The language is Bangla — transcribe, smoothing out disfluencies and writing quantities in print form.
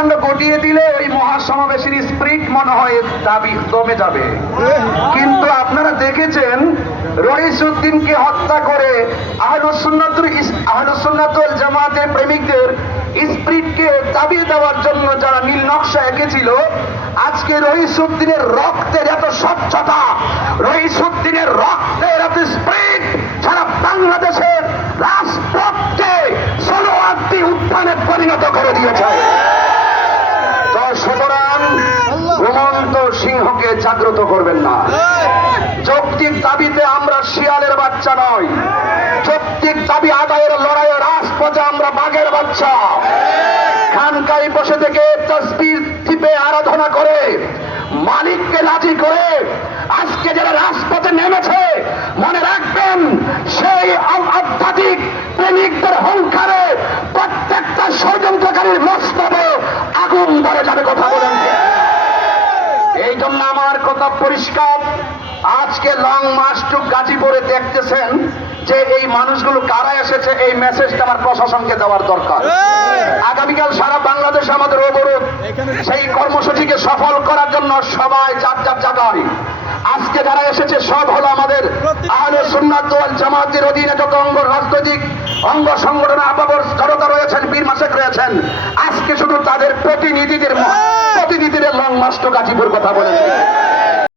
হত্যাকাণ্ড ঘটিয়ে দিলে ওই মহাসমাবেশের স্পিরিট মনে হয় দাবি দমে যাবে। কিন্তু আপনারা দেখেছেন রইসউদ্দিনকে হত্যা করে আহলুস সুন্নাত ওয়াল জামাতের প্রেমিকদের স্পিরিটকে দাবিয়ে দেওয়ার জন্য যারা নীল নকশা এঁকেছিল, আজকে রইসউদ্দিনের রক্তের এত স্বচ্ছতা, রইসউদ্দিনের রক্তের এত স্পিরিট সারা বাংলাদেশের রাজপথকে সলোয়ারটি উত্থানে পরিণত করে দিয়েছে। সুতরাং ঘুমন্ত সিংহকে জাগ্রত করবেন না। যৌক্তিক দাবিতে আমরা শিয়ালের বাচ্চা নয়, যৌক্তিক দাবি আদায়ের লড়াইয়ে রাজপথে আমরা বাঘের বাচ্চা। খানকায় বসে থেকে তাসবিহ টিপে আরাধনা করে মালিককে রাজি করে আজকে যারা রাজপথে নেমেছে, মনে রাখবেন সেই আধ্যাত্মিক প্রেমিকদের হুঙ্কারে প্রত্যেকটা ষড়যন্ত্রকারীর মস্তবে আগুন ধরে যাবে। কথা বলেন। এই জন্য আমার কথা পরিষ্কার, আজকে লং মার্চ টু গাজীপুরে দেখতেছেন যে এই মানুষগুলো কারা এসেছে, এই মেসেজটা আমার প্রশাসনকে দেওয়ার দরকার। আগামীকাল সারা বাংলাদেশে আমাদের অবরোধ, সেই কর্মসূচিকে সফল করার জন্য সবাই যার যার জায়গায়। আজকে যারা এসেছে সব হলো আমাদের আহলে সুন্নাত ওয়াল জামাতের অধীনে যত রাজনৈতিক অঙ্গ সংগঠন আবাবর জনতা রয়েছেন, বীর মাসেক রয়েছেন, আজকে শুধু তাদের প্রতিনিধিদের লং মার্চ টু গাজীপুর কথা বলেছে।